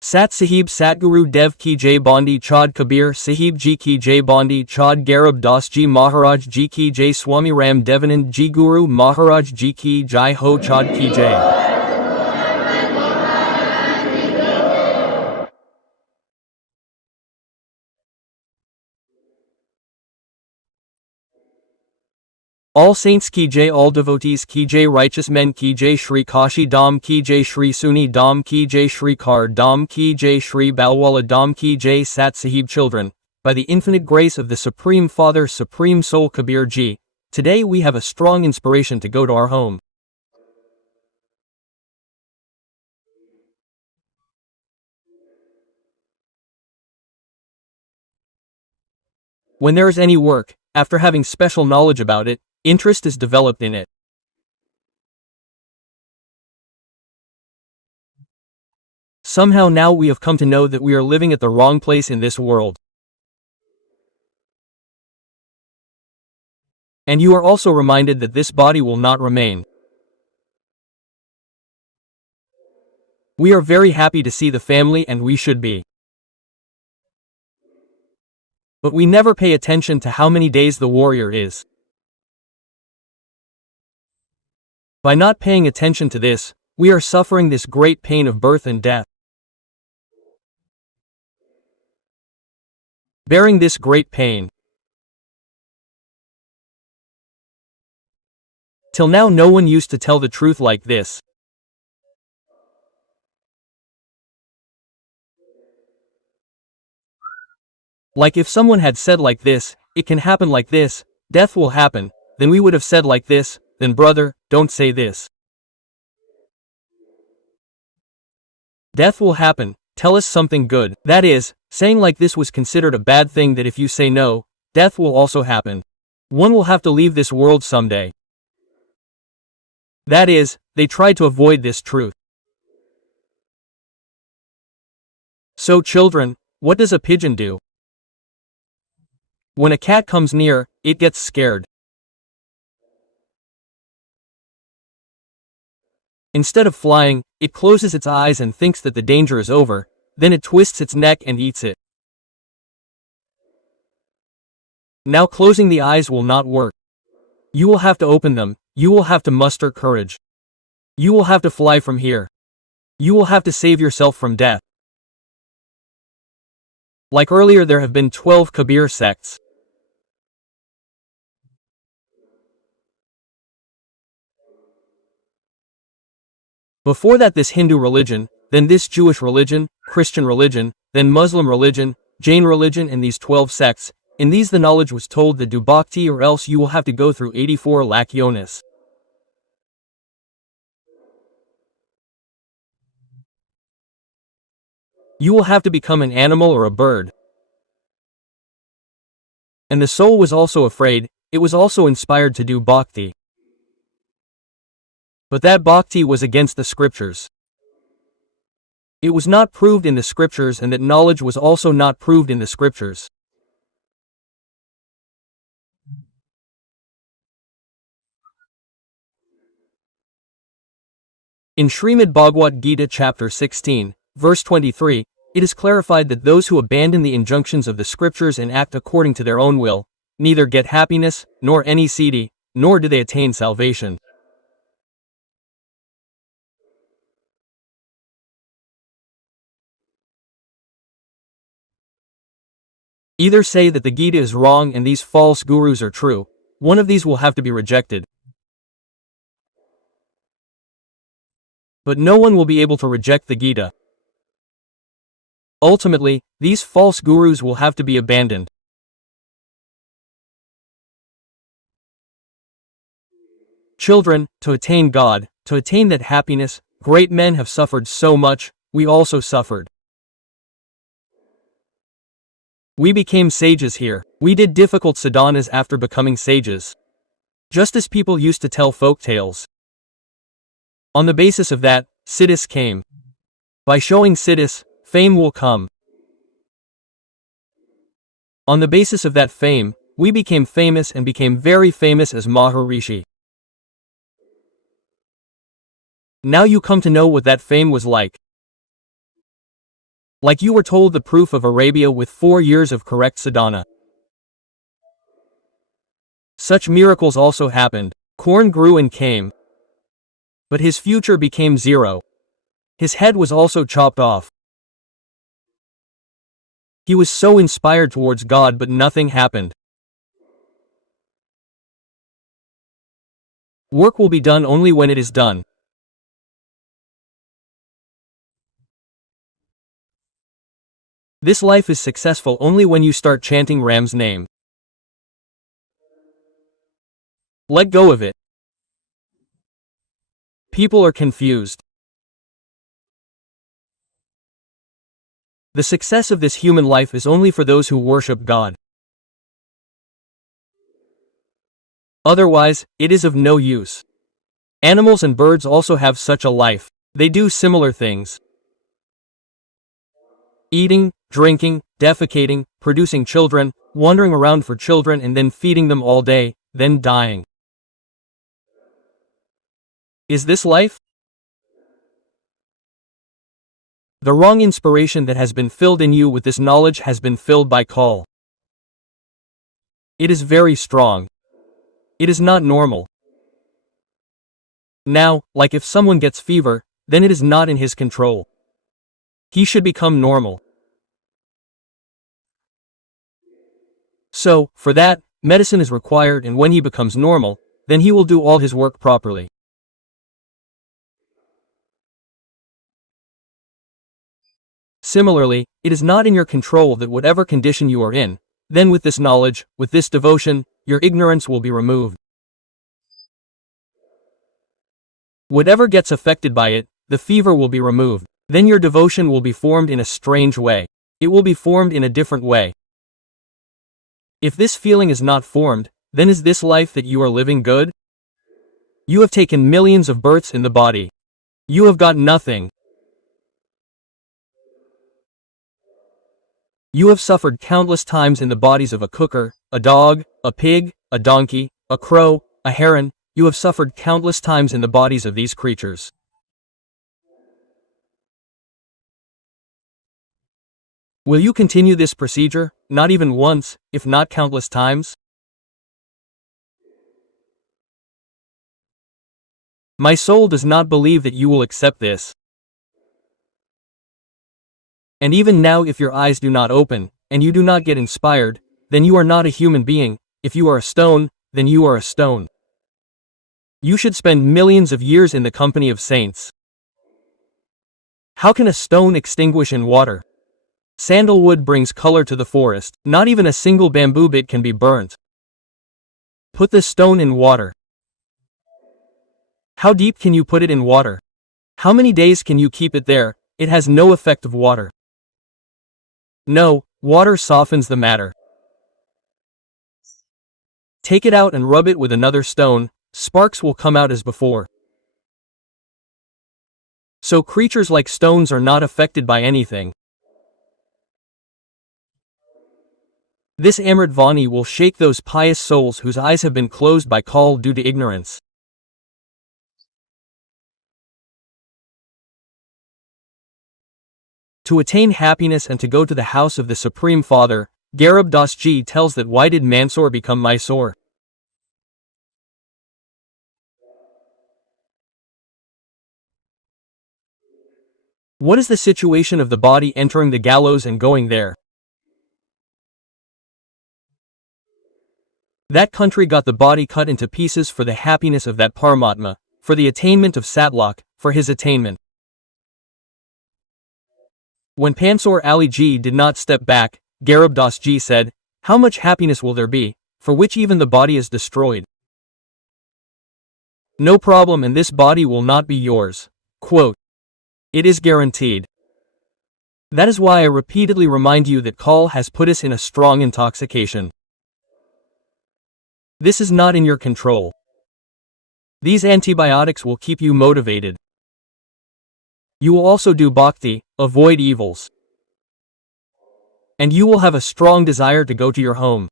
Sat Sahib Satguru Dev Ki Jai Bandi Chad Kabir Sahib Ji Ki Jai Bandi Chad Garib Das Ji Maharaj Ji Ki Jai Swami Ram Devanand Ji Guru Maharaj Ji Ki Jai Ho Chad Ki Jai. All saints ki jai, all devotees ki jai, righteous men ki jai, Shri Kashi Dham ki jai, Shri Suni Dham ki jai, Shri Kar Dham ki jai, Shri Balwala Dham ki jai. Sat Sahib children, by the infinite grace of the Supreme Father, Supreme Soul Kabir Ji, today we have a strong inspiration to go to our home. When there is any work, after having special knowledge about it, interest is developed in it. Somehow now we have come to know that we are living at the wrong place in this world. And you are also reminded that this body will not remain. We are very happy to see the family, and we should be. But we never pay attention to how many days the warrior is. By not paying attention to this, we are suffering this great pain of birth and death. Bearing this great pain. Till now no one used to tell the truth like this. Like if someone had said like this, it can happen like this, death will happen, then we would have said like this, then brother, don't say this. Death will happen, tell us something good. That is, saying like this was considered a bad thing, that if you say no, death will also happen. One will have to leave this world someday. That is, they tried to avoid this truth. So children, what does a pigeon do? When a cat comes near, it gets scared. Instead of flying, it closes its eyes and thinks that the danger is over, then it twists its neck and eats it. Now closing the eyes will not work. You will have to open them, you will have to muster courage. You will have to fly from here. You will have to save yourself from death. Like earlier, there have been 12 Kabir sects. Before that, this Hindu religion, then this Jewish religion, Christian religion, then Muslim religion, Jain religion, and these 12 sects. In these the knowledge was told that do bhakti or else you will have to go through 84 lakh yonis. You will have to become an animal or a bird. And the soul was also afraid, it was also inspired to do bhakti. But that bhakti was against the scriptures. It was not proved in the scriptures, and that knowledge was also not proved in the scriptures. In Srimad Bhagavad Gita chapter 16, verse 23, it is clarified that those who abandon the injunctions of the scriptures and act according to their own will, neither get happiness, nor any siddhi, nor do they attain salvation. Either say that the Gita is wrong and these false gurus are true, one of these will have to be rejected. But no one will be able to reject the Gita. Ultimately, these false gurus will have to be abandoned. Children, to attain God, to attain that happiness, great men have suffered so much, we also suffered. We became sages here. We did difficult sadhanas after becoming sages. Just as people used to tell folk tales. On the basis of that, siddhis came. By showing siddhis, fame will come. On the basis of that fame, we became famous and became very famous as Maharishi. Now you come to know what that fame was like. Like you were told the proof of Arabia with 4 years of correct sadhana. Such miracles also happened. Corn grew and came. But his future became zero. His head was also chopped off. He was so inspired towards God, but nothing happened. Work will be done only when it is done. This life is successful only when you start chanting Ram's name. Let go of it. People are confused. The success of this human life is only for those who worship God. Otherwise, it is of no use. Animals and birds also have such a life. They do similar things. Eating, drinking, defecating, producing children, wandering around for children and then feeding them all day, then dying. Is this life? The wrong inspiration that has been filled in you with this knowledge has been filled by Kal. It is very strong. It is not normal. Now, like if someone gets fever, then it is not in his control. He should become normal. So, for that, medicine is required, and when he becomes normal, then he will do all his work properly. Similarly, it is not in your control that whatever condition you are in, then with this knowledge, with this devotion, your ignorance will be removed. Whatever gets affected by it, the fever will be removed. Then your devotion will be formed in a strange way. It will be formed in a different way. If this feeling is not formed, then is this life that you are living good? You have taken millions of births in the body. You have got nothing. You have suffered countless times in the bodies of a cooker, a dog, a pig, a donkey, a crow, a heron. You have suffered countless times in the bodies of these creatures. Will you continue this procedure, not even once, if not countless times? My soul does not believe that you will accept this. And even now, if your eyes do not open, and you do not get inspired, then you are not a human being. If you are a stone, then you are a stone. You should spend millions of years in the company of saints. How can a stone extinguish in water? Sandalwood brings color to the forest. Not even a single bamboo bit can be burnt. Put the stone in water. How deep can you put it in water? How many days can you keep it there? It has no effect of water. No, water softens the matter. Take it out and rub it with another stone. Sparks will come out as before. So creatures like stones are not affected by anything. This Amrit Vani will shake those pious souls whose eyes have been closed by Kal due to ignorance. To attain happiness and to go to the house of the Supreme Father, Garib Das Ji tells that why did Mansoor become Mysore? What is the situation of the body entering the gallows and going there? That country got the body cut into pieces for the happiness of that Paramatma, for the attainment of Satlok, for his attainment. When Pansor Ali Ji did not step back, Garib Das Ji said, "How much happiness will there be, for which even the body is destroyed? No problem, and this body will not be yours." Quote, "It is guaranteed." That is why I repeatedly remind you that Kal has put us in a strong intoxication. This is not in your control. These antibiotics will keep you motivated. You will also do bhakti, avoid evils. And you will have a strong desire to go to your home.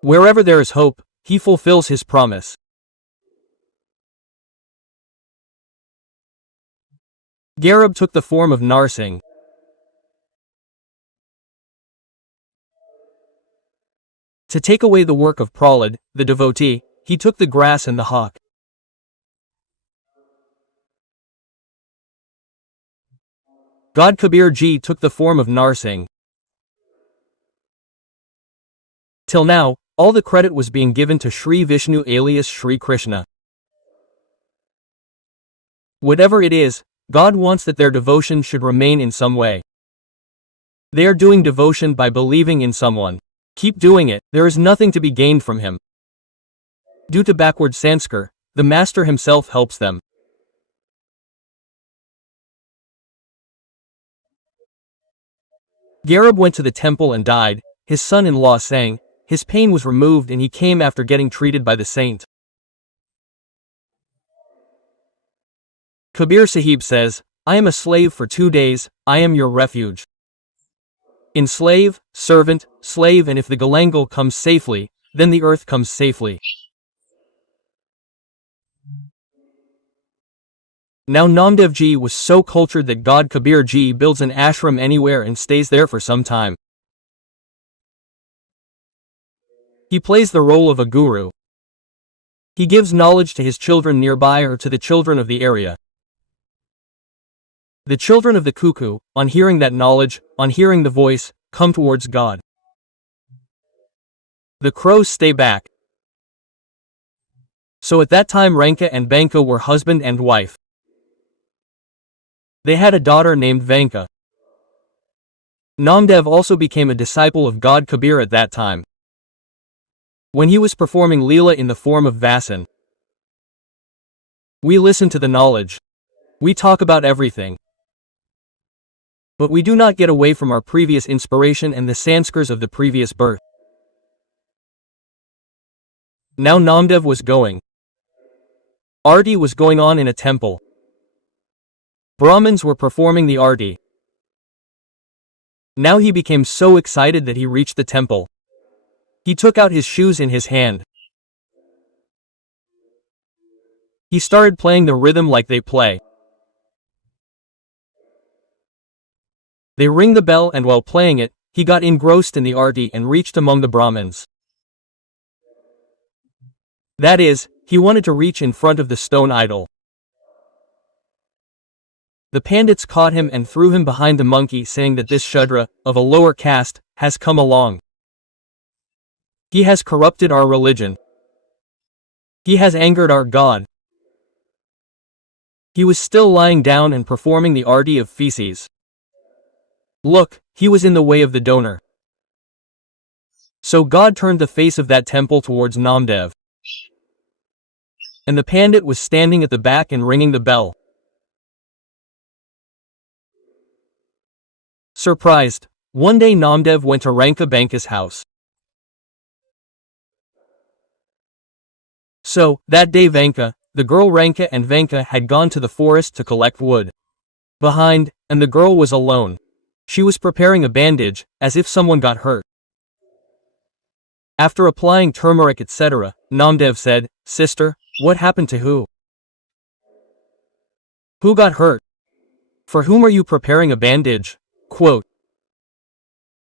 Wherever there is hope, he fulfills his promise. Garib took the form of Narsingh. To take away the work of Prahlad, the devotee, he took the grass and the hawk. God Kabir Ji took the form of Narsingh. Till now, all the credit was being given to Sri Vishnu alias Sri Krishna. Whatever it is, God wants that their devotion should remain in some way. They are doing devotion by believing in someone. Keep doing it, there is nothing to be gained from him. Due to backward sanskar, the master himself helps them. Garib went to the temple and died. His son-in-law sang, his pain was removed and he came after getting treated by the saint. Kabir Sahib says, I am a slave for 2 days, I am your refuge. In slave, servant, slave, and if the galangal comes safely, then the earth comes safely. Now Namdev Ji was so cultured that God Kabir Ji builds an ashram anywhere and stays there for some time. He plays the role of a guru. He gives knowledge to his children nearby or to the children of the area. The children of the cuckoo, on hearing that knowledge, on hearing the voice, come towards God. The crows stay back. So at that time Ranka and Banka were husband and wife. They had a daughter named Vanka. Namdev also became a disciple of God Kabir at that time. When he was performing Leela in the form of Vasan, we listen to the knowledge. We talk about everything. But we do not get away from our previous inspiration and the sanskars of the previous birth. Now Namdev was going. Arti was going on in a temple. Brahmins were performing the arti. Now he became so excited that he reached the temple. He took out his shoes in his hand. He started playing the rhythm like they play. They ring the bell and while playing it, he got engrossed in the arti and reached among the Brahmins. That is, he wanted to reach in front of the stone idol. The Pandits caught him and threw him behind the monkey saying that this Shudra, of a lower caste, has come along. He has corrupted our religion. He has angered our God. He was still lying down and performing the arti of feces. Look, he was in the way of the donor. So God turned the face of that temple towards Namdev. And the Pandit was standing at the back and ringing the bell. Surprised, one day Namdev went to Ranka Banka's house. So, that day Vanka, the girl Ranka and Vanka had gone to the forest to collect wood. Behind, and the girl was alone. She was preparing a bandage, as if someone got hurt. After applying turmeric etc., Namdev said, Sister, what happened to who? Who got hurt? For whom are you preparing a bandage? Quote.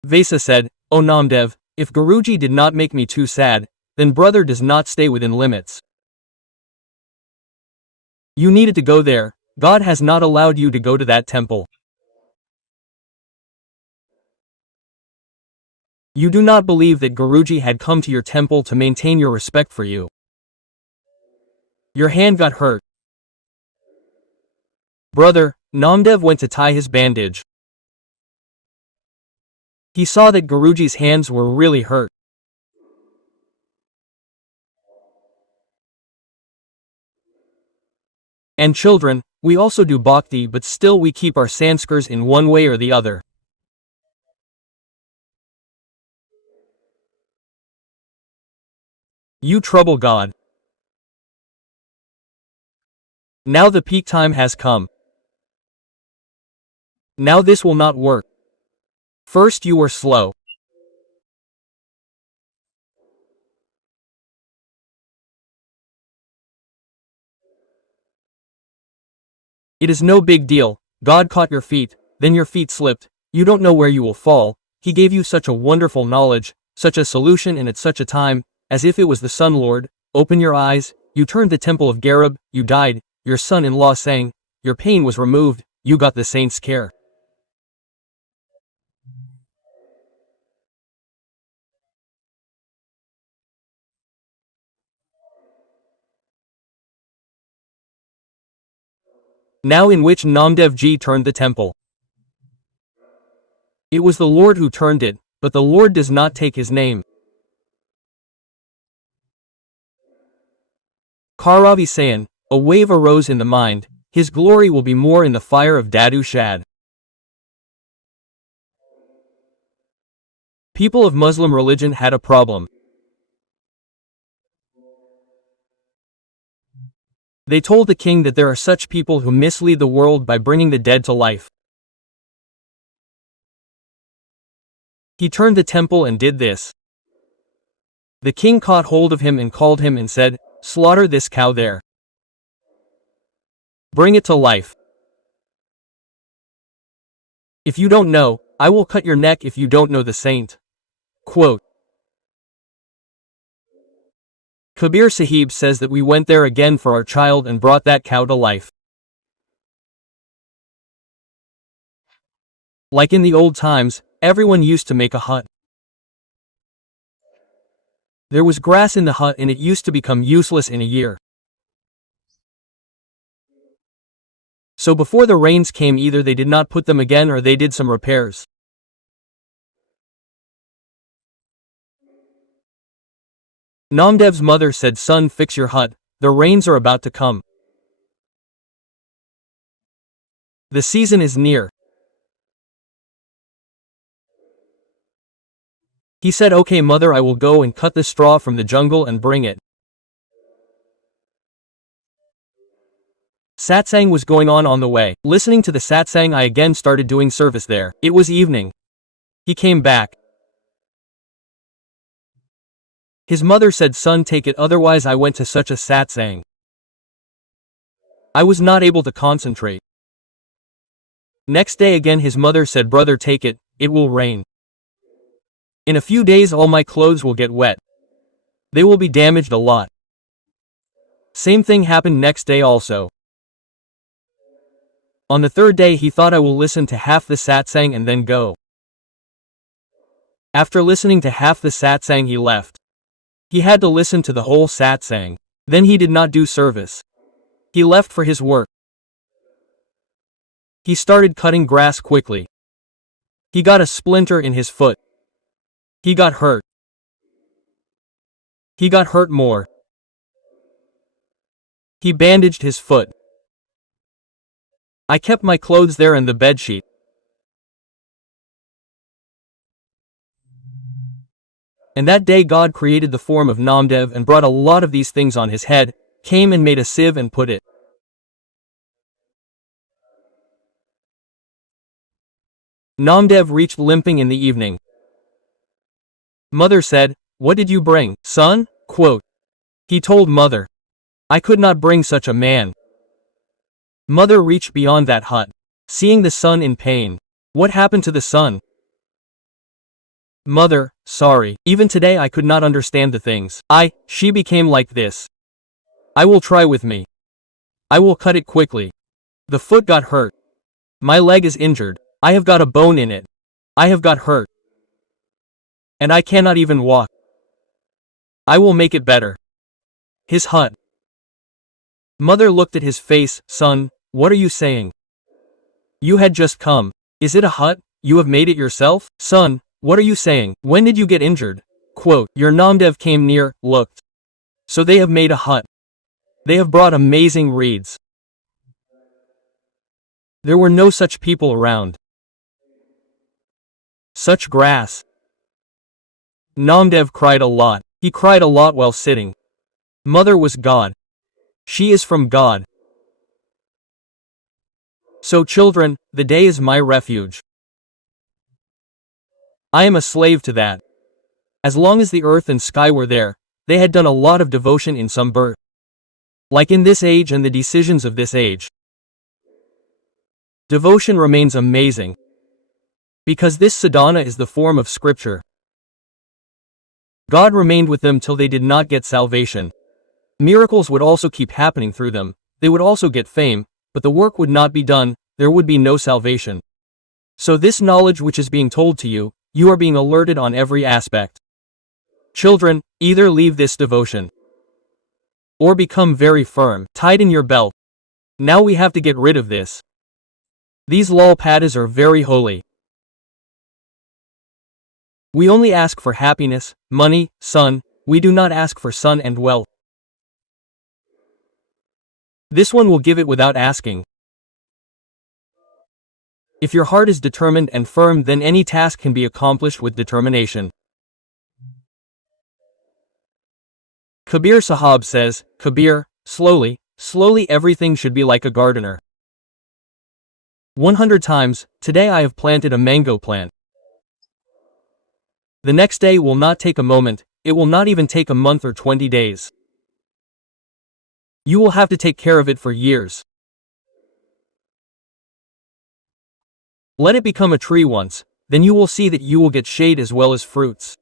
Vesa said, O Namdev, if Guruji did not make me too sad, then brother does not stay within limits. You needed to go there, God has not allowed you to go to that temple. You do not believe that Guruji had come to your temple to maintain your respect for you. Your hand got hurt. Brother, Namdev went to tie his bandage. He saw that Guruji's hands were really hurt. And children, we also do bhakti but still we keep our sanskars in one way or the other. You trouble God. Now the peak time has come. Now this will not work. First you were slow. It is no big deal, God caught your feet, then your feet slipped, you don't know where you will fall. He gave you such a wonderful knowledge, such a solution, and at such a time, as if it was the Sun Lord. Open your eyes, you turned the temple of Garib, you died, your son-in-law sang, your pain was removed, you got the saint's care. Now in which Namdev Ji turned the temple. It was the Lord who turned it, but the Lord does not take his name. Karavi Sayan, a wave arose in the mind, his glory will be more in the fire of Dadu Shad. People of Muslim religion had a problem. They told the king that there are such people who mislead the world by bringing the dead to life. He turned the temple and did this. The king caught hold of him and called him and said, "Slaughter this cow there. Bring it to life. If you don't know, I will cut your neck if you don't know the saint." Quote. Kabir Sahib says that we went there again for our child and brought that cow to life. Like in the old times, everyone used to make a hut. There was grass in the hut and it used to become useless in a year. So before the rains came, either they did not put them again or they did some repairs. Namdev's mother said, "Son, fix your hut, the rains are about to come. The season is near." He said, "Okay mother, I will go and cut the straw from the jungle and bring it." Satsang was going on the way. Listening to the Satsang, I again started doing service there. It was evening. He came back. His mother said, "Son, take it, otherwise I went to such a Satsang. I was not able to concentrate." Next day again his mother said, "Brother, take it, it will rain. In a few days all my clothes will get wet. They will be damaged a lot." Same thing happened next day also. On the third day he thought, I will listen to half the Satsang and then go. After listening to half the Satsang he left. He had to listen to the whole Satsang. Then he did not do service. He left for his work. He started cutting grass quickly. He got a splinter in his foot. He got hurt. He got hurt more. He bandaged his foot. I kept my clothes there and the bedsheet. And that day God created the form of Namdev and brought a lot of these things on his head, came and made a sieve and put it. Namdev reached limping in the evening. Mother said, "What did you bring, son?" Quote. He told mother, "I could not bring such a man." Mother reached beyond that hut. Seeing the son in pain. What happened to the son? Mother, sorry, even today I could not understand the things. She became like this. I will try with me. I will cut it quickly. The foot got hurt. My leg is injured. I have got a bone in it. I have got hurt. And I cannot even walk. I will make it better. His hut. Mother looked at his face, "Son, what are you saying? You had just come. Is it a hut? You have made it yourself? Son, what are you saying? When did you get injured?" Quote, your Namdev came near, looked. So they have made a hut. They have brought amazing reeds. There were no such people around. Such grass. Namdev cried a lot. He cried a lot while sitting. Mother was God. She is from God. So children, the day is my refuge. I am a slave to that. As long as the earth and sky were there, they had done a lot of devotion in some birth. Like in this age and the decisions of this age. Devotion remains amazing. Because this sadhana is the form of scripture. God remained with them till they did not get salvation. Miracles would also keep happening through them, they would also get fame, but the work would not be done, there would be no salvation. So this knowledge which is being told to you, you are being alerted on every aspect. Children, either leave this devotion or become very firm, tied in your belt. Now we have to get rid of this. These lal padas are very holy. We only ask for happiness, money, son, we do not ask for son and wealth. This one will give it without asking. If your heart is determined and firm, then any task can be accomplished with determination. Kabir Sahab says, Kabir, slowly, slowly everything should be like a gardener. 100 times, today I have planted a mango plant. The next day will not take a moment, it will not even take a month or 20 days. You will have to take care of it for years. Let it become a tree once, then you will see that you will get shade as well as fruits.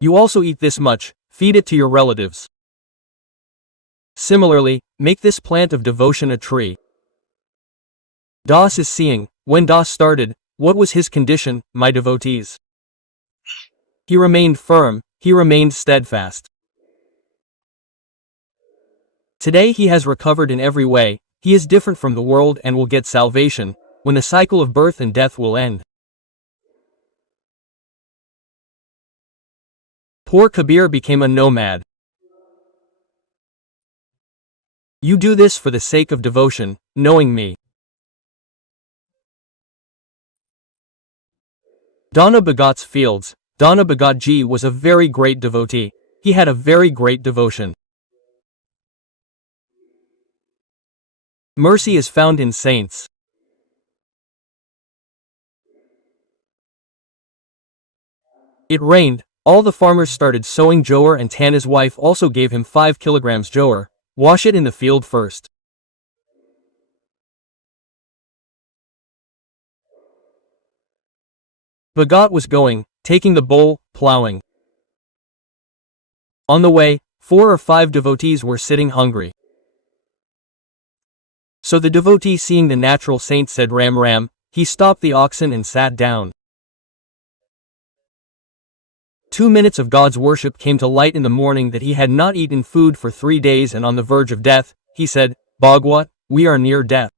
You also eat this much, feed it to your relatives. Similarly, make this plant of devotion a tree. Das is seeing, when Das started, what was his condition, my devotees? He remained firm, he remained steadfast. Today he has recovered in every way, he is different from the world and will get salvation, when the cycle of birth and death will end. Poor Kabir became a nomad. You do this for the sake of devotion, knowing me. Dana Bhagat's fields. Dana Bhagat Ji was a very great devotee. He had a very great devotion. Mercy is found in saints. It rained, all the farmers started sowing jowar and Tana's wife also gave him 5 kilograms jowar, wash it in the field first. Bhagat was going, taking the bowl, plowing. On the way, 4 or 5 devotees were sitting hungry. So the devotee seeing the natural saint said Ram Ram, he stopped the oxen and sat down. 2 minutes of God's worship came to light in the morning that he had not eaten food for 3 days and on the verge of death, he said, Bhagwat, we are near death.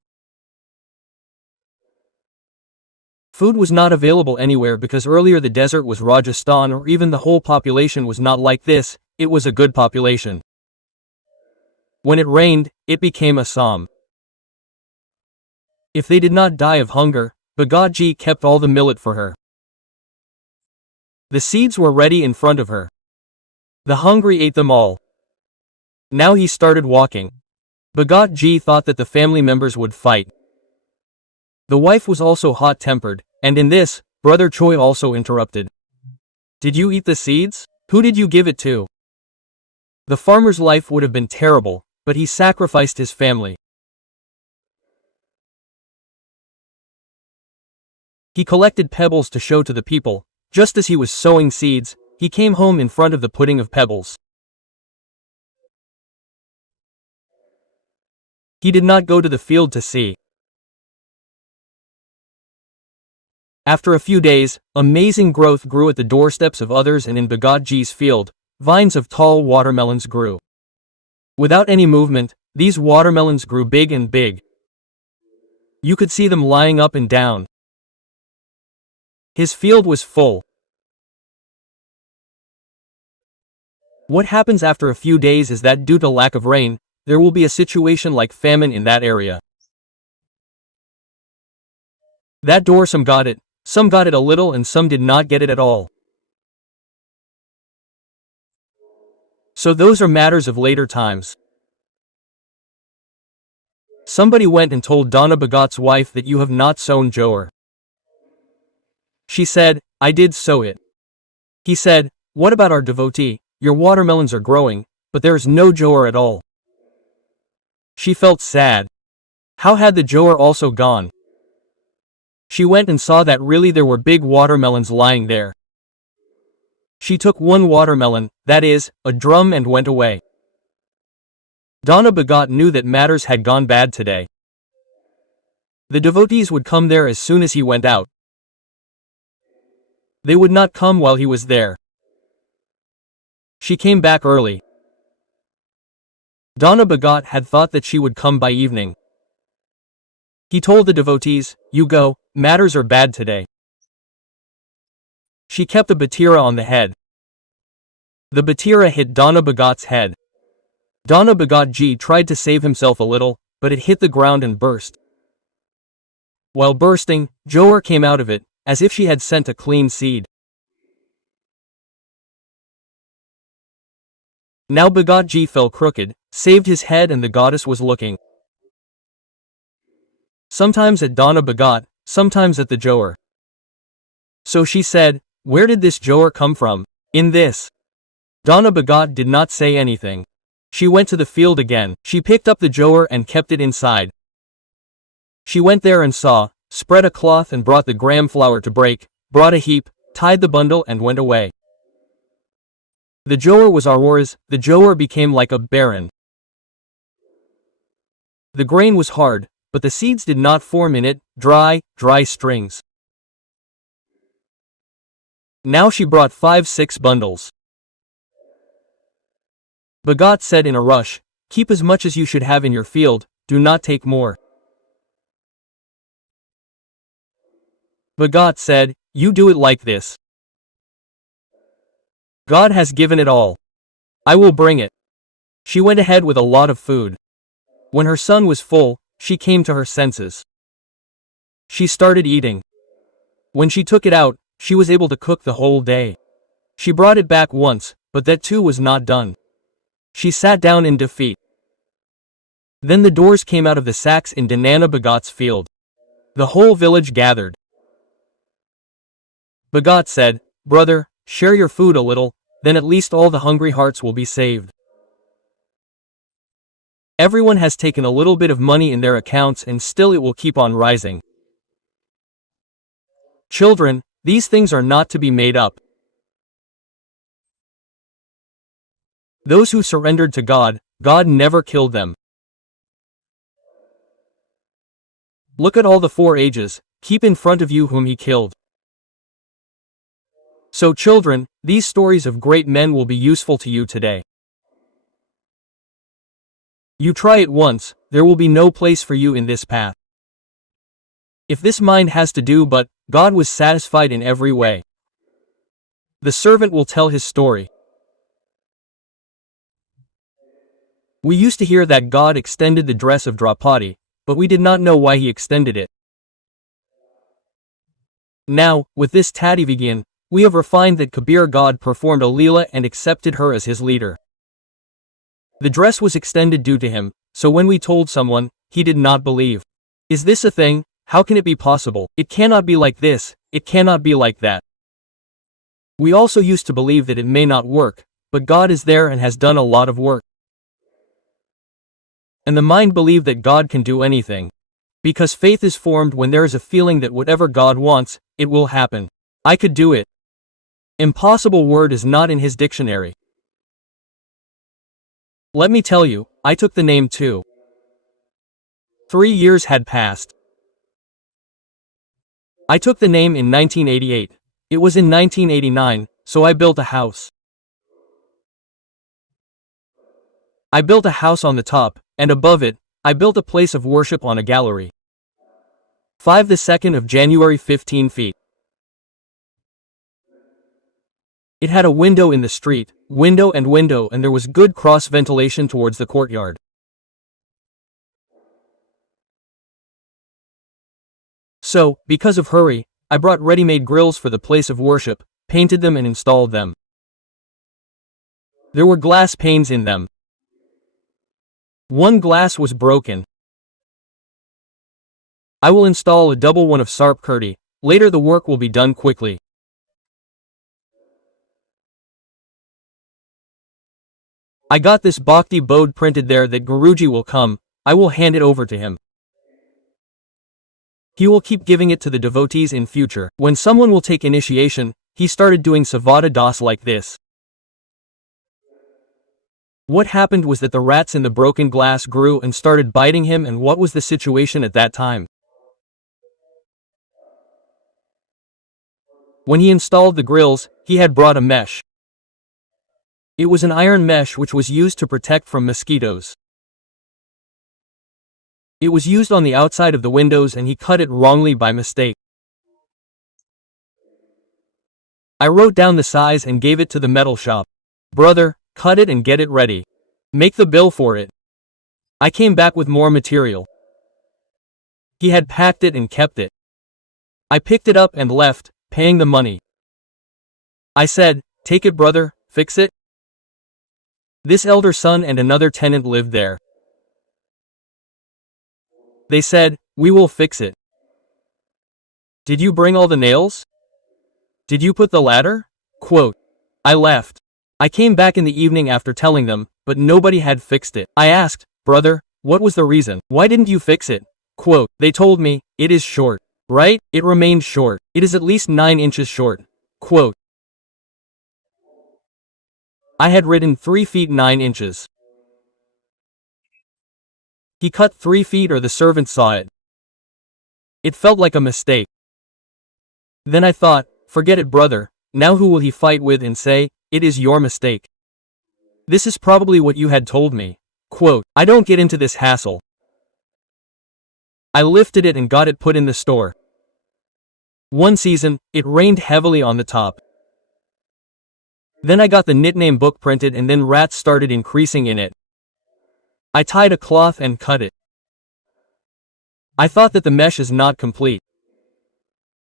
Food was not available anywhere because earlier the desert was Rajasthan or even the whole population was not like this, it was a good population. When it rained, it became Assam. If they did not die of hunger, Bhagat Ji kept all the millet for her. The seeds were ready in front of her. The hungry ate them all. Now he started walking. Bhagat Ji thought that the family members would fight. The wife was also hot-tempered, and in this, Brother Choi also interrupted. Did you eat the seeds? Who did you give it to? The farmer's life would have been terrible, but he sacrificed his family. He collected pebbles to show to the people. Just as he was sowing seeds, he came home in front of the pudding of pebbles. He did not go to the field to see. After a few days, amazing growth grew at the doorsteps of others and in Bhagat Ji's field, vines of tall watermelons grew. Without any movement, these watermelons grew big and big. You could see them lying up and down. His field was full. What happens after a few days is that due to lack of rain, there will be a situation like famine in that area. That door some got it a little and some did not get it at all. So those are matters of later times. Somebody went and told Dana Bhagat's wife that you have not sown jowar. She said, I did sow it. He said, what about our devotee? Your watermelons are growing, but there is no jowar at all. She felt sad. How had the Johar also gone? She went and saw that really there were big watermelons lying there. She took one watermelon, that is, a drum, and went away. Dana Bhagat knew that matters had gone bad today. The devotees would come there as soon as he went out. They would not come while he was there. She came back early. Dana Bhagat had thought that she would come by evening. He told the devotees, "You go, matters are bad today." She kept a batira on the head. The batira hit Dana Bhagat's head. Dana Bhagat ji tried to save himself a little, but it hit the ground and burst. While bursting, Johar came out of it, as if she had sent a clean seed. Now Bhagat ji fell crooked, saved his head, and the goddess was looking. Sometimes at Dana Bhagat, sometimes at the Johar. So she said, "Where did this Johar come from? In this?" Dana Bhagat did not say anything. She went to the field again. She picked up the Johar and kept it inside. She went there and saw, spread a cloth and brought the gram flour to break, brought a heap, tied the bundle and went away. The Johar was Aurora's. The Johar became like a barren. The grain was hard, but the seeds did not form in it, dry strings. Now she brought 5-6 bundles. Bhagat said in a rush, "Keep as much as you should have in your field, do not take more." Bhagat said, "You do it like this. God has given it all. I will bring it." She went ahead with a lot of food. When her son was full, she came to her senses. She started eating. When she took it out, she was able to cook the whole day. She brought it back once, but that too was not done. She sat down in defeat. Then the doors came out of the sacks in Dana Bhagat's field. The whole village gathered. Bhagat said, "Brother, share your food a little, then at least all the hungry hearts will be saved." Everyone has taken a little bit of money in their accounts and still it will keep on rising. Children, these things are not to be made up. Those who surrendered to God, God never killed them. Look at all the 4 ages, keep in front of you whom he killed. So children, these stories of great men will be useful to you today. You try it once, there will be no place for you in this path. If this mind has to do but, God was satisfied in every way. The servant will tell his story. We used to hear that God extended the dress of Draupadi, but we did not know why he extended it. Now, with this Tadivigyan, we have refined that Kabir God performed a Leela and accepted her as his leader. The dress was extended due to him, so when we told someone, he did not believe. Is this a thing? How can it be possible? It cannot be like this, it cannot be like that. We also used to believe that it may not work, but God is there and has done a lot of work. And the mind believed that God can do anything. Because faith is formed when there is a feeling that whatever God wants, it will happen. I could do it. Impossible word is not in his dictionary. Let me tell you, I took the name too. 3 years had passed. I took the name in 1988. It was in 1989, so I built a house. I built a house on the top, and above it, I built a place of worship on a gallery. 5 the 2nd of January 15 feet. It had a window in the street, window, and there was good cross ventilation towards the courtyard. So, because of hurry, I brought ready-made grills for the place of worship, painted them and installed them. There were glass panes in them. One glass was broken. I will install a double one of Sarp Kurti. Later the work will be done quickly. I got this Bhakti Bodh printed there that Guruji will come, I will hand it over to him. He will keep giving it to the devotees in future. When someone will take initiation, he started doing Savada Das like this. What happened was that the rats in the broken glass grew and started biting him, and what was the situation at that time? When he installed the grills, he had brought a mesh. It was an iron mesh which was used to protect from mosquitoes. It was used on the outside of the windows and he cut it wrongly by mistake. I wrote down the size and gave it to the metal shop. Brother, cut it and get it ready. Make the bill for it. I came back with more material. He had packed it and kept it. I picked it up and left, paying the money. I said, take it brother, fix it. This elder son and another tenant lived there. They said, we will fix it. Did you bring all the nails? Did you put the ladder? Quote. I left. I came back in the evening after telling them, but nobody had fixed it. I asked, brother, what was the reason? Why didn't you fix it? Quote. They told me, it is short. Right? It remained short. It is at least 9 inches short. Quote. I had written 3 feet 9 inches. He cut 3 feet or the servant saw it. It felt like a mistake. Then I thought, forget it brother, now who will he fight with and say, it is your mistake? This is probably what you had told me. Quote, I don't get into this hassle. I lifted it and got it put in the store. One season, it rained heavily on the top. Then I got the nickname book printed and then rats started increasing in it. I tied a cloth and cut it. I thought that the mesh is not complete.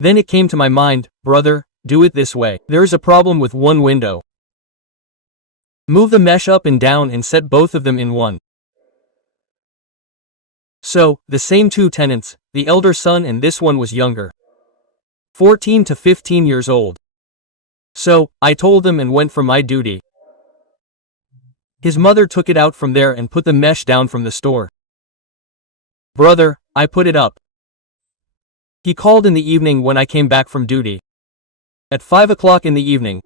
Then it came to my mind, brother, do it this way. There is a problem with one window. Move the mesh up and down and set both of them in one. So, the same 2 tenants, the elder son and this one was younger. 14 to 15 years old. So, I told them and went for my duty. His mother took it out from there and put the mesh down from the store. Brother, I put it up. He called in the evening when I came back from duty. At 5 o'clock in the evening.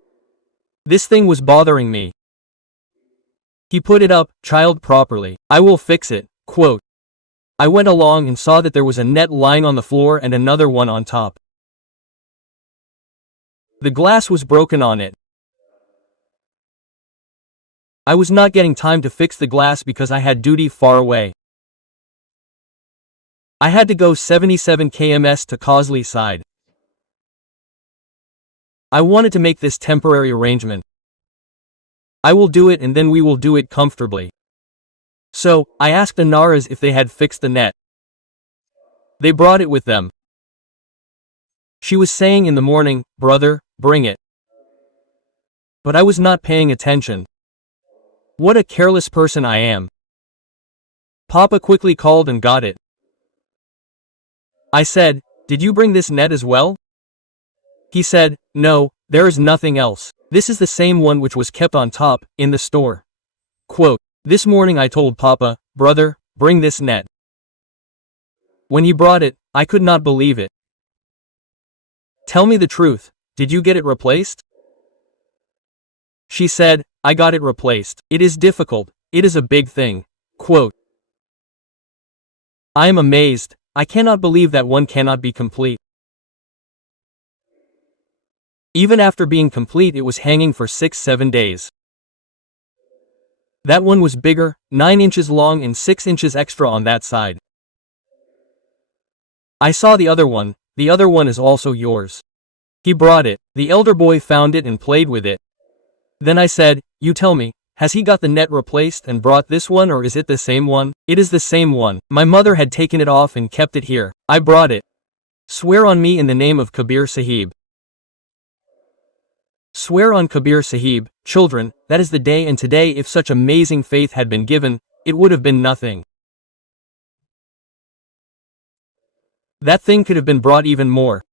This thing was bothering me. He put it up, child properly. I will fix it. Quote. I went along and saw that there was a net lying on the floor and another one on top. The glass was broken on it. I was not getting time to fix the glass because I had duty far away. I had to go 77 kms to Causley side. I wanted to make this temporary arrangement. I will do it and then we will do it comfortably. So, I asked the Naras if they had fixed the net. They brought it with them. She was saying in the morning, brother, bring it. But I was not paying attention. What a careless person I am. Papa quickly called and got it. I said, did you bring this net as well? He said, no, there is nothing else. This is the same one which was kept on top, in the store. Quote, this morning I told Papa, brother, bring this net. When he brought it, I could not believe it. Tell me the truth, did you get it replaced? She said, I got it replaced. It is difficult, it is a big thing. Quote, I am amazed, I cannot believe that one cannot be complete. Even after being complete it was hanging for 6-7 days. That one was bigger, 9 inches long and 6 inches extra on that side. I saw the other one is also yours. He brought it, the elder boy found it and played with it. Then I said, you tell me, has he got the net replaced and brought this one or is it the same one? It is the same one. My mother had taken it off and kept it here. I brought it. Swear on me in the name of Kabir Sahib. Swear on Kabir Sahib, children, that is the day, and today if such amazing faith had been given, it would have been nothing. That thing could have been brought even more.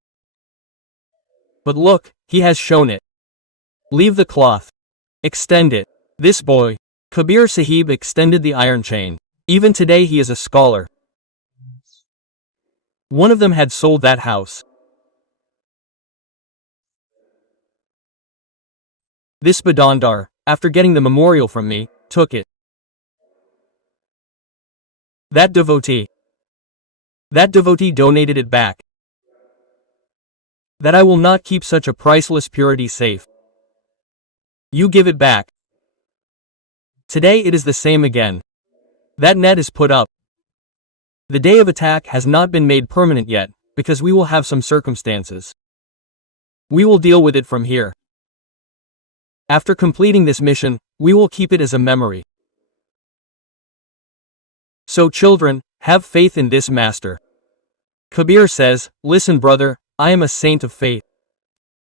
But look, he has shown it. Leave the cloth. Extend it. This boy, Kabir Sahib, extended the iron chain. Even today he is a scholar. One of them had sold that house. This Bhandara, after getting the memorial from me, took it. That devotee donated it back. That I will not keep such a priceless purity safe. You give it back. Today it is the same again. That net is put up. The day of attack has not been made permanent yet, because we will have some circumstances. We will deal with it from here. After completing this mission, we will keep it as a memory. So children, have faith in this master. Kabir says, listen brother, I am a saint of faith.